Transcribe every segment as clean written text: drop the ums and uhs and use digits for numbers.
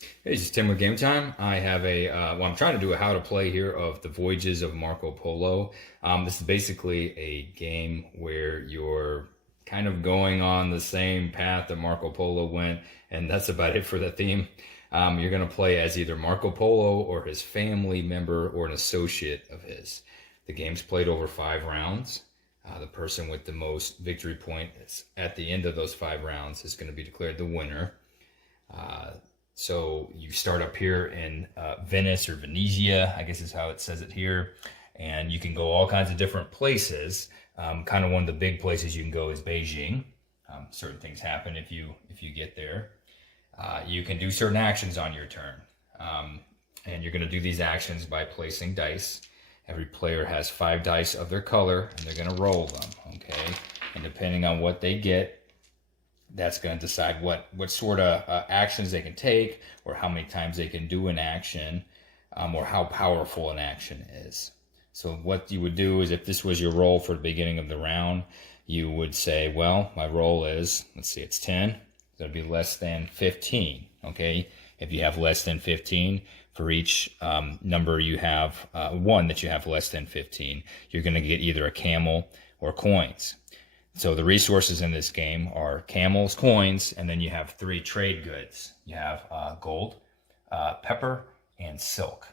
Hey, this is Tim with Game Time. I have I'm trying to do a how to play here of the Voyages of Marco Polo. This is basically a game where you're kind of going on the same path that Marco Polo went, and that's about it for the theme. You're going to play as either Marco Polo or his family member or an associate of his. The game's played over 5 rounds. The person with the most victory points at the end of those 5 rounds is going to be declared the winner. Uh, so you start up here in Venice or Venezia, I guess is how it says it here. And you can go all kinds of different places. Kind of one of the big places you can go is Beijing. Certain things happen if you get there. You can do certain actions on your turn. And you're going to do these actions by placing dice. Every player has 5 dice of their color, and they're going to roll them, okay? And depending on what they get, that's going to decide what sort of actions they can take, or how many times they can do an action, or how powerful an action is. So what you would do is, if this was your roll for the beginning of the round, you would say, well, my roll is, let's see, it's 10. It's going to be less than 15, okay? If you have less than 15, for each number you have, one that you have less than 15, you're going to get either a camel or coins. So the resources in this game are camels, coins, and then you have 3 trade goods. You have gold, pepper, and silk.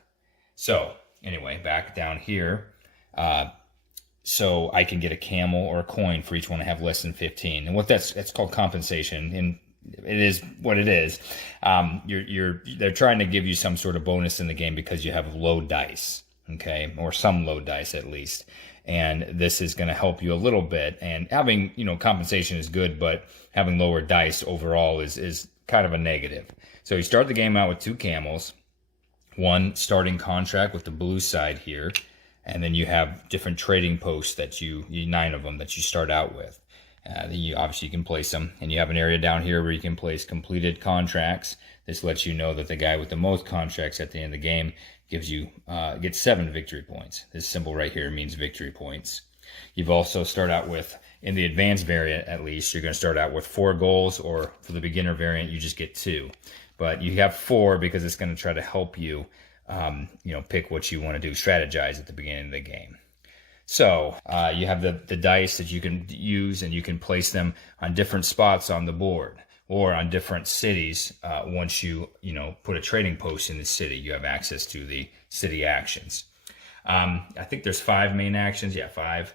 So anyway, back down here, so I can get a camel or a coin for each one I have less than 15. And what that's called compensation, and it is what it is. They're trying to give you some sort of bonus in the game because you have low dice, okay, or some low dice at least. And this is going to help you a little bit. And having, compensation is good, but having lower dice overall is kind of a negative. So you start the game out with 2 camels, 1 starting contract with the blue side here, and then you have different trading posts that you 9 of them that you start out with. Obviously you can place them, and you have an area down here where you can place completed contracts. This lets you know that the guy with the most contracts at the end of the game gets 7 victory points. This symbol right here means victory points. You've also start out with, in the advanced variant at least, you're going to start out with 4 goals, or for the beginner variant you just get 2. But you have 4 because it's going to try to help you, pick what you want to do, strategize at the beginning of the game. So you have the dice that you can use, and you can place them on different spots on the board or on different cities. Once you put a trading post in the city, you have access to the city actions. I think there's 5 main actions. Yeah, 5.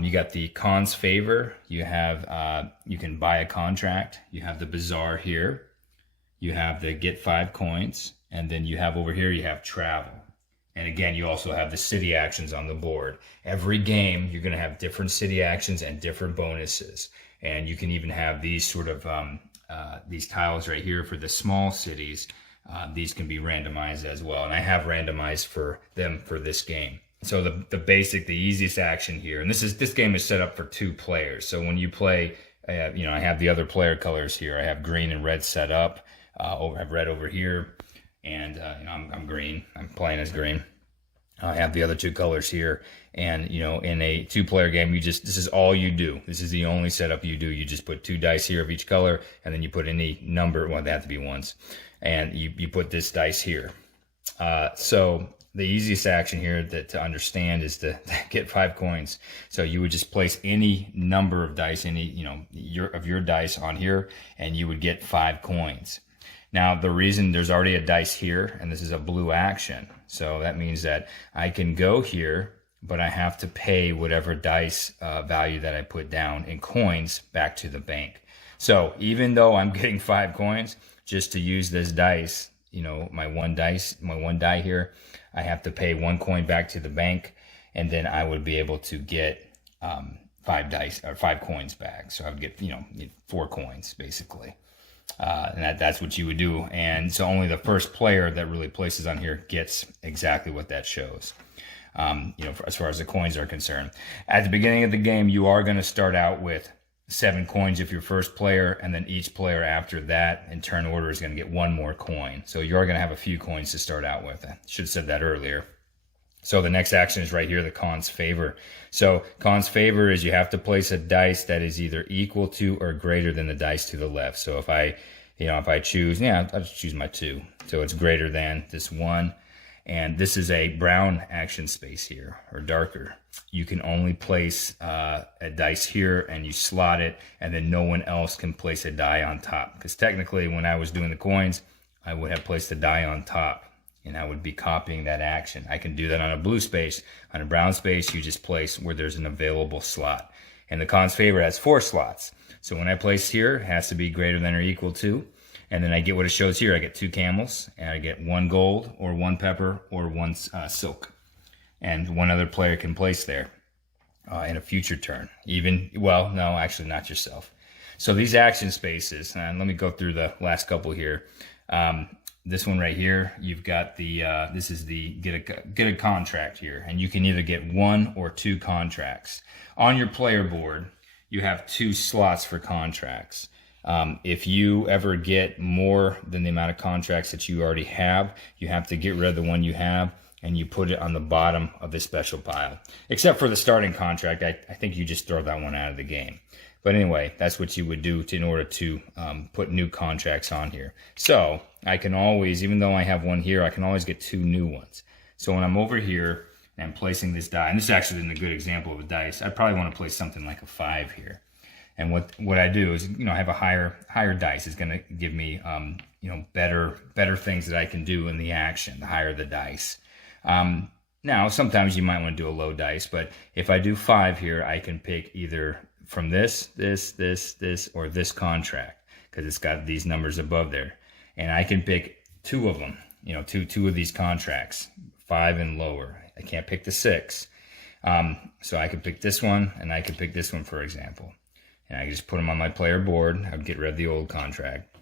You got the Khan's favor. You have you can buy a contract. You have the bazaar here. You have the get 5 coins, and then you have over here you have travel. And again, you also have the city actions on the board. Every game, you're going to have different city actions and different bonuses. And you can even have these sort of, these tiles right here for the small cities. These can be randomized as well. And I have randomized for them for this game. So the easiest action here, and this game is set up for 2 players. So when you play, I have the other player colors here. I have green and red set up. I have red over here. And I'm green. I'm playing as green. I have the other 2 colors here. And in a 2-player game, this is all you do. This is the only setup you do. You just put 2 dice here of each color, and then you put any number. Well, they have to be ones, and you put this dice here. So the easiest action here to understand is to get 5 coins. So you would just place any number of dice, your dice on here, and you would get 5 coins. Now, the reason there's already a dice here, and this is a blue action, so that means that I can go here, but I have to pay whatever dice value that I put down in coins back to the bank. So even though I'm getting 5 coins, just to use this dice, my one die here, I have to pay 1 coin back to the bank, and then I would be able to get 5 dice or 5 coins back. So I would get 4 coins basically. And that's what you would do. And so only the first player that really places on here gets exactly what that shows, as far as the coins are concerned. At the beginning of the game, you are going to start out with 7 coins if you're first player, and then each player after that in turn order is going to get 1 more coin. So you are going to have a few coins to start out with. I should have said that earlier. So the next action is right here, the Khan's favor. So Khan's favor is you have to place a dice that is either equal to or greater than the dice to the left. So if if I choose, I'll just choose my 2. So it's greater than this 1. And this is a brown action space here, or darker. You can only place a dice here, and you slot it, and then no one else can place a die on top. Because technically, when I was doing the coins, I would have placed a die on top, and I would be copying that action. I can do that on a blue space. On a brown space, you just place where there's an available slot. And the Khan's favorite has 4 slots. So when I place here, it has to be greater than or equal to. And then I get what it shows here. I get 2 camels, and I get 1 gold, or 1 pepper, or 1 silk. And 1 other player can place there in a future turn. No, actually not yourself. So these action spaces, and let me go through the last couple here. This one right here, you've got the, this is the get a contract here. And you can either get 1 or 2 contracts. On your player board, you have 2 slots for contracts. If you ever get more than the amount of contracts that you already have, you have to get rid of the one you have, and you put it on the bottom of the special pile. Except for the starting contract, I think you just throw that one out of the game. But anyway, that's what you would do in order to put new contracts on here. So I can always, even though I have 1 here, I can always get 2 new ones. So when I'm over here and I'm placing this die, and this actually isn't a good example of a dice, I probably want to place something like a 5 here. And what I do is, I have a higher dice is going to give me, better things that I can do in the action, the higher the dice. Now, sometimes you might want to do a low dice, but if I do 5 here, I can pick either from this, or this contract, because it's got these numbers above there. And I can pick 2 of them, two of these contracts, 5 and lower. I can't pick the 6. So I could pick this one, and I could pick this one, for example. And I can just put them on my player board. I would get rid of the old contract.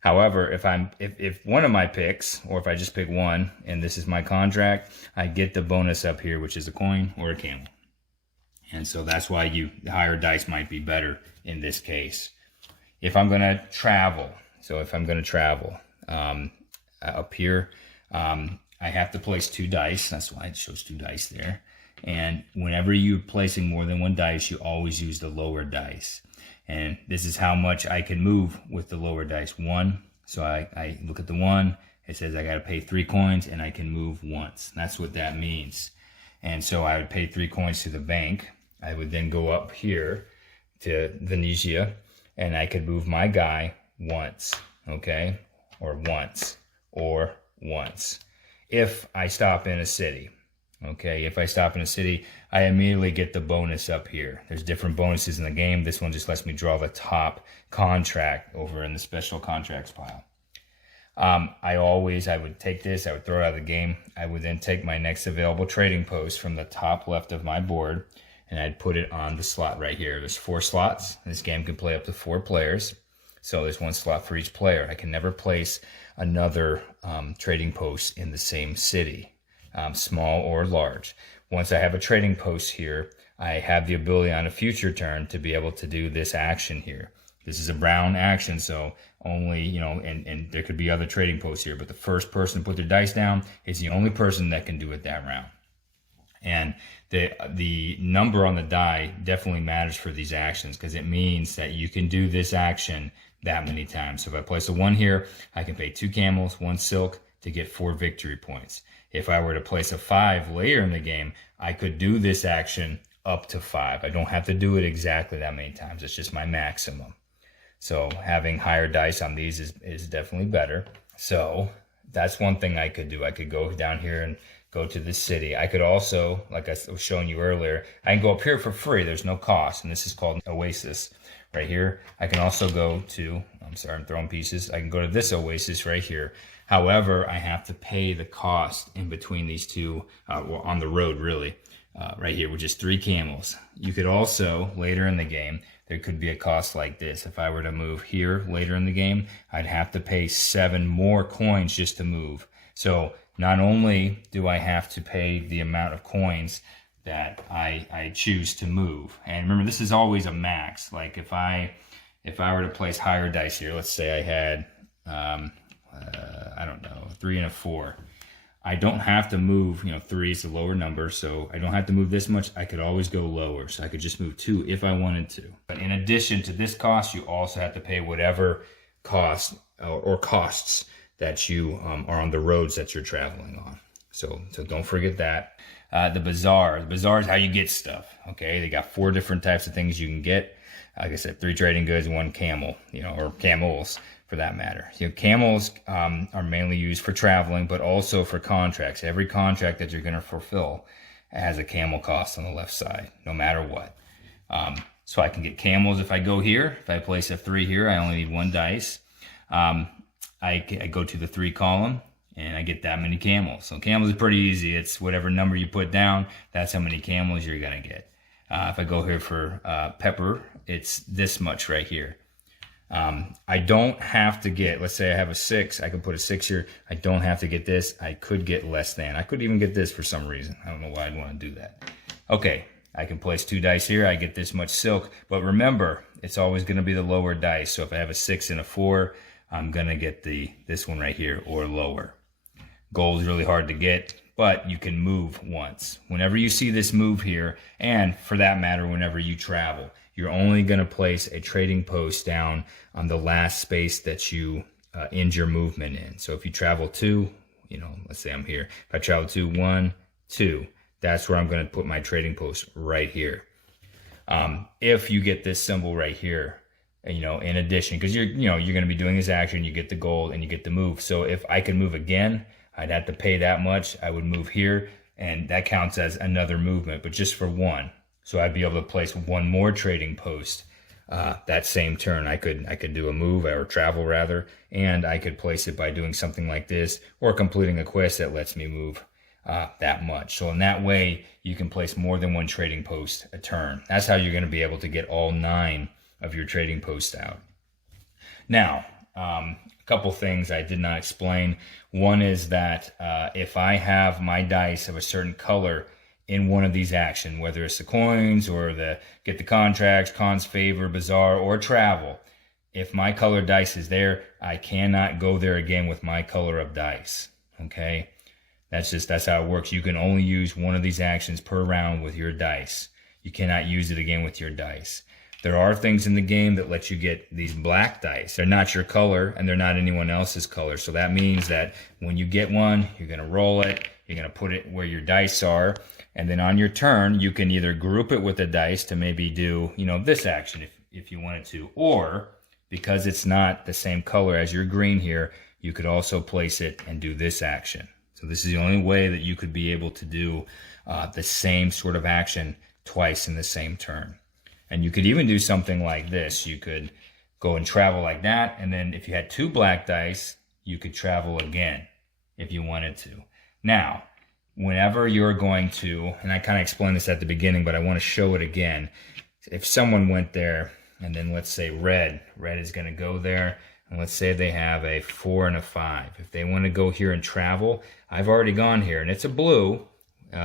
However, if one of my picks, or if I just pick 1, and this is my contract, I get the bonus up here, which is a coin or a camel. And so that's why the higher dice might be better in this case. If I'm going to travel, up here, I have to place 2 dice. That's why it shows 2 dice there. And whenever you're placing more than 1 dice, you always use the lower dice. And this is how much I can move with the lower dice. 1. So I look at the 1. It says I got to pay 3 coins, and I can move once. That's what that means. And so I would pay 3 coins to the bank. I would then go up here to Venetia, and I could move my guy once, okay? Or once. If I stop in a city. Okay, if I stop in a city, I immediately get the bonus up here. There's different bonuses in the game. This one just lets me draw the top contract over in the special contracts pile. I would take this, I would throw it out of the game. I would then take my next available trading post from the top left of my board, and I'd put it on the slot right here. There's 4 slots. This game can play up to 4 players. So there's 1 slot for each player. I can never place another trading post in the same city. Small or large. Once I have a trading post here, I have the ability on a future turn to be able to do this action here. This is a brown action, so only, and there could be other trading posts here, but the first person to put their dice down is the only person that can do it that round. And the number on the die definitely matters for these actions, because it means that you can do this action that many times. So if I place a 1 here, I can pay 2 camels, 1 silk to get 4 victory points. If I were to place a 5 later in the game, I could do this action up to 5. I don't have to do it exactly that many times. It's just my maximum. So having higher dice on these is definitely better. So that's one thing I could do. I could go down here and go to the city. I could also, like I was showing you earlier, I can go up here for free. There's no cost, and this is called Oasis right here. I can also go to, I'm throwing pieces. I can go to this Oasis right here. However, I have to pay the cost in between these two, on the road really, right here, which is 3 camels. You could also, later in the game, there could be a cost like this. If I were to move here later in the game, I'd have to pay 7 more coins just to move. So not only do I have to pay the amount of coins that I choose to move, and remember, this is always a max. Like if I were to place higher dice here, let's say I had, I don't know, 3 and a 4. I don't have to move, 3 is a lower number, so I don't have to move this much. I could always go lower, so I could just move 2 if I wanted to. But in addition to this cost, you also have to pay whatever costs that you are on the roads that you're traveling on. So don't forget that. The bazaar is how you get stuff. Okay, they got 4 different types of things you can get. Like I said, 3 trading goods, 1 camel, or camels for that matter. Camels are mainly used for traveling, but also for contracts. Every contract that you're going to fulfill has a camel cost on the left side, no matter what. So I can get camels if I go here. If I place a 3 here, I only need 1 dice. I go to the 3 column, and I get that many camels. So camels is pretty easy. It's whatever number you put down, that's how many camels you're going to get. If I go here for pepper, it's this much right here. I don't have to get, let's say I have a 6, I could put a 6 here. I don't have to get this. I could get less than. I could even get this for some reason. I don't know why I'd want to do that. Okay, I can place 2 dice here. I get this much silk. But remember, it's always going to be the lower dice. So if I have a 6 and a 4, I'm going to get this one right here or lower. Gold is really hard to get, but you can move once. Whenever you see this move here, and for that matter, whenever you travel, you're only going to place a trading post down on the last space that you end your movement in. So if you travel 2, let's say I'm here. If I travel 2, 1, 2, that's where I'm going to put my trading post right here. If you get this symbol right here, in addition, because you're going to be doing this action, you get the gold and you get the move. So if I could move again, I'd have to pay that much. I would move here, and that counts as another movement, but just for 1. So I'd be able to place 1 more trading post that same turn. I could do a move, or travel rather, and I could place it by doing something like this, or completing a quest that lets me move that much. So in that way, you can place more than 1 trading post a turn. That's how you're going to be able to get all 9 of your trading posts out. Now, a couple things I did not explain. One is that if I have my dice of a certain color in one of these actions, whether it's the coins or the get the contracts, cons favor, bazaar, or travel, if my color dice is there, I cannot go there again with my color of dice. Okay, that's how it works. You can only use one of these actions per round with your dice. You cannot use it again with your dice. There are things in the game that let you get these black dice. They're not your color, and they're not anyone else's color. So that means that when you get one, you're going to roll it, you're going to put it where your dice are, and then on your turn, you can either group it with the dice to maybe do, this action if you wanted to, or because it's not the same color as your green here, you could also place it and do this action. So this is the only way that you could be able to do the same sort of action twice in the same turn. And you could even do something like this. You could go and travel like that, and then if you had 2 black dice, you could travel again if you wanted to. Now, whenever you're going to, and I kind of explained this at the beginning, but I want to show it again. If someone went there, and then let's say red is going to go there, and let's say they have a 4 and a 5. If they want to go here and travel, I've already gone here, and it's a blue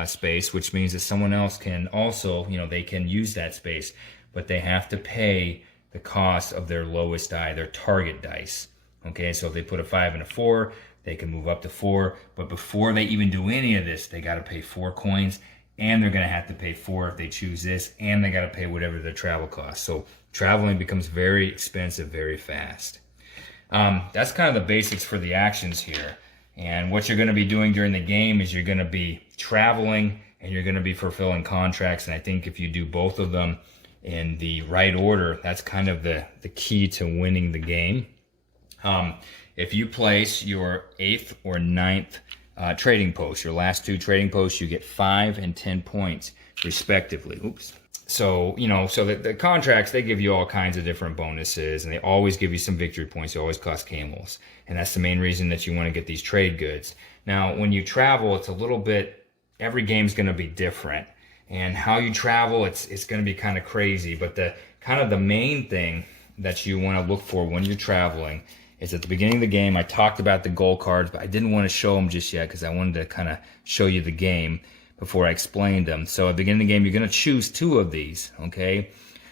space, which means that someone else can also, they can use that space, but they have to pay the cost of their lowest die, their target dice. Okay, so if they put a 5 and a 4, they can move up to 4, but before they even do any of this, they got to pay 4 coins, and they're going to have to pay 4 if they choose this, and they got to pay whatever their travel costs. So traveling becomes very expensive very fast. That's kind of the basics for the actions here. And what you're going to be doing during the game is you're going to be traveling and you're going to be fulfilling contracts. And I think if you do both of them in the right order, that's kind of the key to winning the game. If you place your 8th or 9th trading post, your last 2 trading posts, you get 5 and 10 points respectively. Oops. So, so the contracts, they give you all kinds of different bonuses, and they always give you some victory points. They always cost camels. And that's the main reason that you want to get these trade goods. Now, when you travel, it's a little bit, every game's going to be different. And how you travel, it's going to be kind of crazy. But the main thing that you want to look for when you're traveling is at the beginning of the game, I talked about the gold cards, but I didn't want to show them just yet because I wanted to kind of show you the game before I explained them. So at the beginning of the game, you're going to choose 2 of these, okay?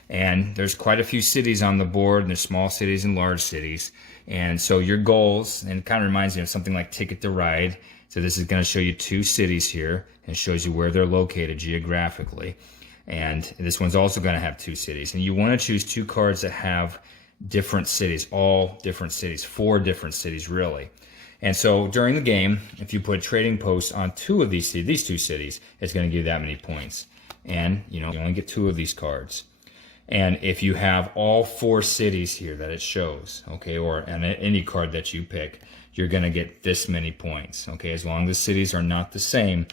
And there's quite a few cities on the board, and there's small cities and large cities. And so your goals, and it kind of reminds me of something like Ticket to Ride. So this is going to show you 2 cities here, and shows you where they're located geographically. And this one's also going to have 2 cities. And you want to choose 2 cards that have different cities, all different cities, 4 different cities really. And so during the game, if you put a trading post on 2 of these 2 cities, it's going to give you that many points. And you only get 2 of these cards. And if you have all 4 cities here that it shows, okay, or any card that you pick, you're going to get this many points, okay? As long as the cities are not the same,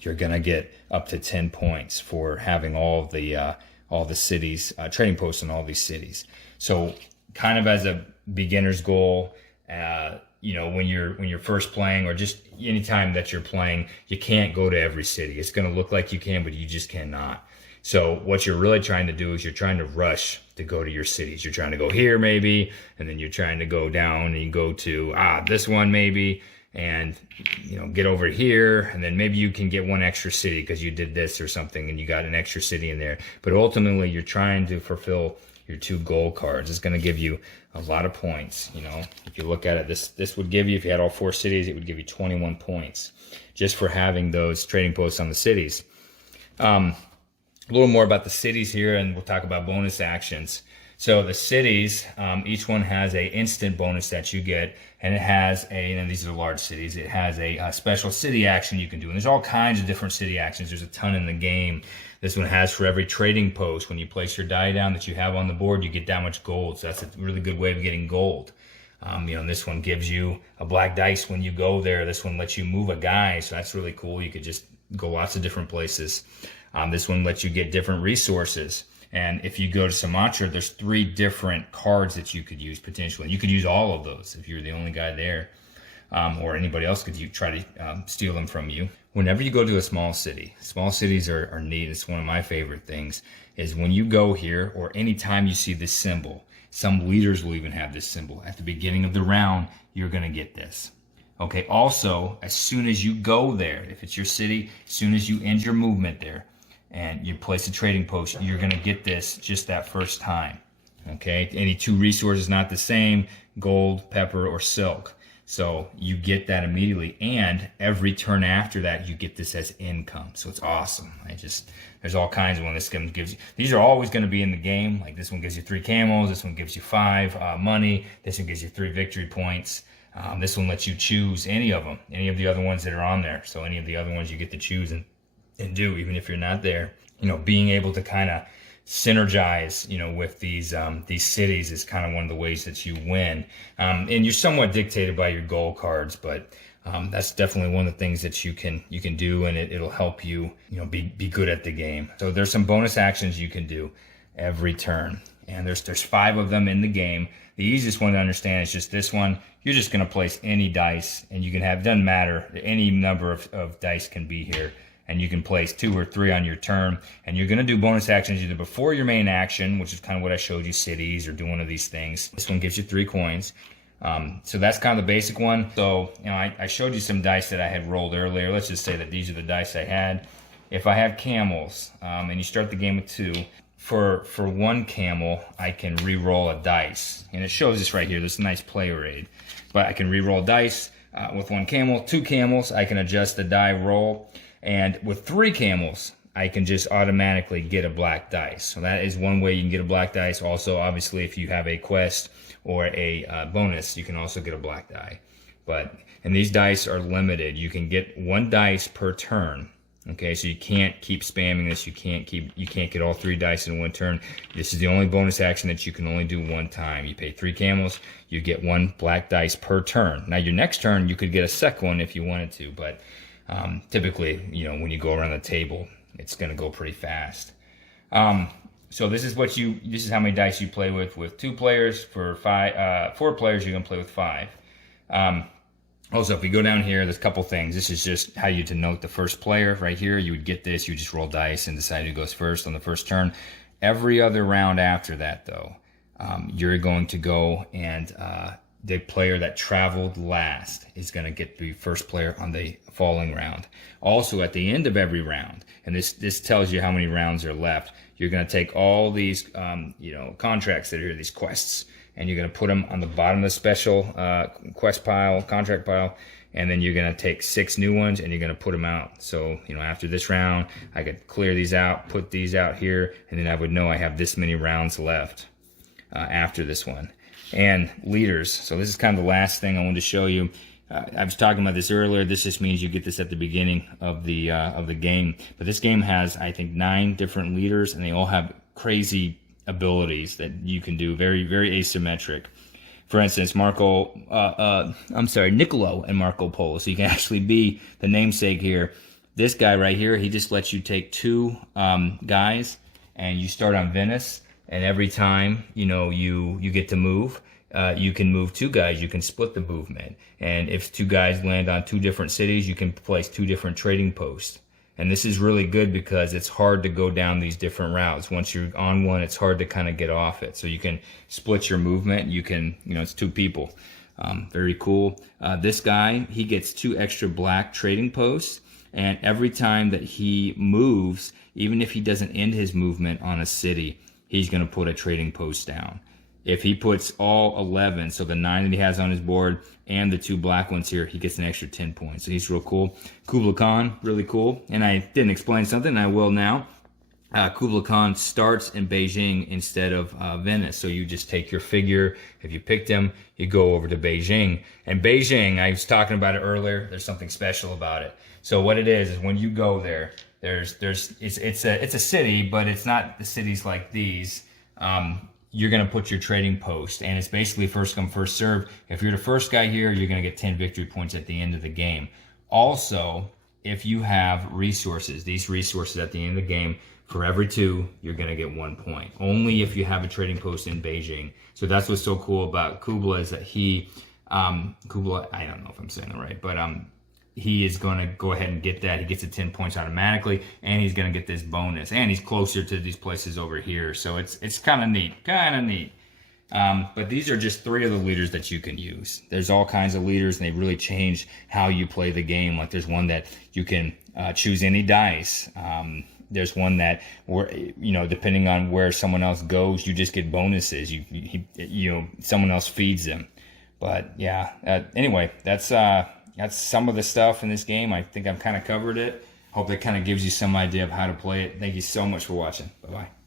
you're going to get up to 10 points for having all the cities, trading posts in all these cities. So kind of as a beginner's goal, when you're first playing, or just any time that you're playing, you can't go to every city. It's going to look like you can, but you just cannot. So what you're really trying to do is you're trying to rush to go to your cities. You're trying to go here maybe, and then you're trying to go down and you go to this one maybe, and get over here, and then maybe you can get 1 extra city because you did this or something and you got an extra city in there. But ultimately you're trying to fulfill your 2 gold cards. It's going to give you a lot of points. If you look at it, this would give you, if you had all 4 cities, it would give you 21 points just for having those trading posts on the cities. A little more about the cities here, and we'll talk about bonus actions. So the cities, each one has a instant bonus that you get, and it has these are large cities, it has a special city action you can do. And there's all kinds of different city actions. There's a ton in the game. This one has for every trading post. When you place your die down that you have on the board, you get that much gold. So that's a really good way of getting gold. This one gives you a black dice when you go there. This one lets you move a guy, so that's really cool. You could just go lots of different places. This one lets you get different resources. And if you go to Sumatra, there's 3 different cards that you could use potentially. You could use all of those if you're the only guy there, or anybody else could try to steal them from you. Whenever you go to a small city, small cities are neat. It's one of my favorite things, is when you go here, or anytime you see this symbol, some leaders will even have this symbol. At the beginning of the round, you're going to get this. Okay, also, as soon as you go there, if it's your city, as soon as you end your movement there, and you place a trading post, you're going to get this just that first time. Okay, any 2 resources not the same, gold, pepper, or silk. So you get that immediately, and every turn after that, you get this as income. So it's awesome. There's all kinds of one. This one gives you, these are always going to be in the game. Like this one gives you 3 camels, this one gives you 5 money, this one gives you 3 victory points. This one lets you choose any of them, any of the other ones that are on there. So any of the other ones you get to choose and do, even if you're not there. Being able to kind of synergize, with these cities is kind of one of the ways that you win. And you're somewhat dictated by your goal cards, but that's definitely one of the things that you can do, and it'll help you, be good at the game. So there's some bonus actions you can do every turn, and there's 5 of them in the game. The easiest one to understand is just this one. You're just going to place any dice, and you can have, doesn't matter, any number of dice can be here. And you can place 2 or 3 on your turn, and you're going to do bonus actions either before your main action, which is kind of what I showed you, cities, or do one of these things. This one gives you 3 coins. So that's kind of the basic one. So, I showed you some dice that I had rolled earlier. Let's just say that these are the dice I had. If I have camels, and you start the game with 2, for 1 camel, I can re-roll a dice. And it shows this right here, this nice player aid. But I can re-roll dice with 1 camel. 2 camels, I can adjust the die roll. And with 3 camels, I can just automatically get a black dice. So that is one way you can get a black dice. Also, obviously, if you have a quest or a bonus, you can also get a black die. And these dice are limited. You can get 1 dice per turn. Okay, so you can't keep spamming this. You can't get all 3 dice in 1 turn. This is the only bonus action that you can only do 1 time. You pay 3 camels, you get 1 black dice per turn. Now your next turn, you could get a second one if you wanted to, but typically, when you go around the table, it's going to go pretty fast. So this is how many dice you play with 2 players. For 4 players, you're going to play with 5. Also, if we go down here, there's a couple things. This is just how you denote the first player. Right here, you would get this. You just roll dice and decide who goes first on the first turn. Every other round after that, though, you're going to go and the player that traveled last is going to get the first player on the following round. Also, at the end of every round, and this tells you how many rounds are left, you're going to take all these contracts that are here, these quests, and you're going to put them on the bottom of the special quest pile, contract pile, and then you're going to take 6 new ones and you're going to put them out. So, after this round, I could clear these out, put these out here, and then I would know I have this many rounds left. after this one. And leaders. So this is kind of the last thing I wanted to show you. I was talking about this earlier. This just means you get this at the beginning of the game. But this game has, I think, 9 different leaders, and they all have crazy abilities that you can do. Very, very asymmetric. For instance, Niccolo and Marco Polo. So you can actually be the namesake here. This guy right here, he just lets you take 2 guys, and you start on Venice. And every time you get to move, you can move 2 guys. You can split the movement. And if 2 guys land on 2 different cities, you can place 2 different trading posts. And this is really good because it's hard to go down these different routes. Once you're on one, it's hard to kind of get off it. So you can split your movement. You can, it's 2 people. Very cool. This guy, he gets 2 extra black trading posts. And every time that he moves, even if he doesn't end his movement on a city, he's going to put a trading post down. If he puts all 11, so the 9 that he has on his board and the 2 black ones here, he gets an extra 10 points. So he's real cool. Kublai Khan, really cool. And I didn't explain something, I will now. Kublai Khan starts in Beijing instead of Venice. So you just take your figure. If you picked him, you go over to Beijing. And Beijing, I was talking about it earlier, there's something special about it. So what it is when you go there, it's a city, but it's not the cities like these. You're going to put your trading post, and it's basically first come, first serve. If you're the first guy here, you're going to get 10 victory points at the end of the game. Also, if you have resources, these resources at the end of the game, for every 2, you're going to get 1 point. Only if you have a trading post in Beijing. So that's what's so cool about Kublai is that Kublai, I don't know if I'm saying it right, but he is going to go ahead and get that. He gets the 10 points automatically, and he's going to get this bonus. And he's closer to these places over here, so it's kind of neat, But these are just 3 of the leaders that you can use. There's all kinds of leaders, and they really change how you play the game. Like there's one that you can choose any dice. There's one that, depending on where someone else goes, you just get bonuses. Someone else feeds them. But yeah, anyway, that's some of the stuff in this game. I think I've kind of covered it. Hope that kind of gives you some idea of how to play it. Thank you so much for watching. Bye-bye.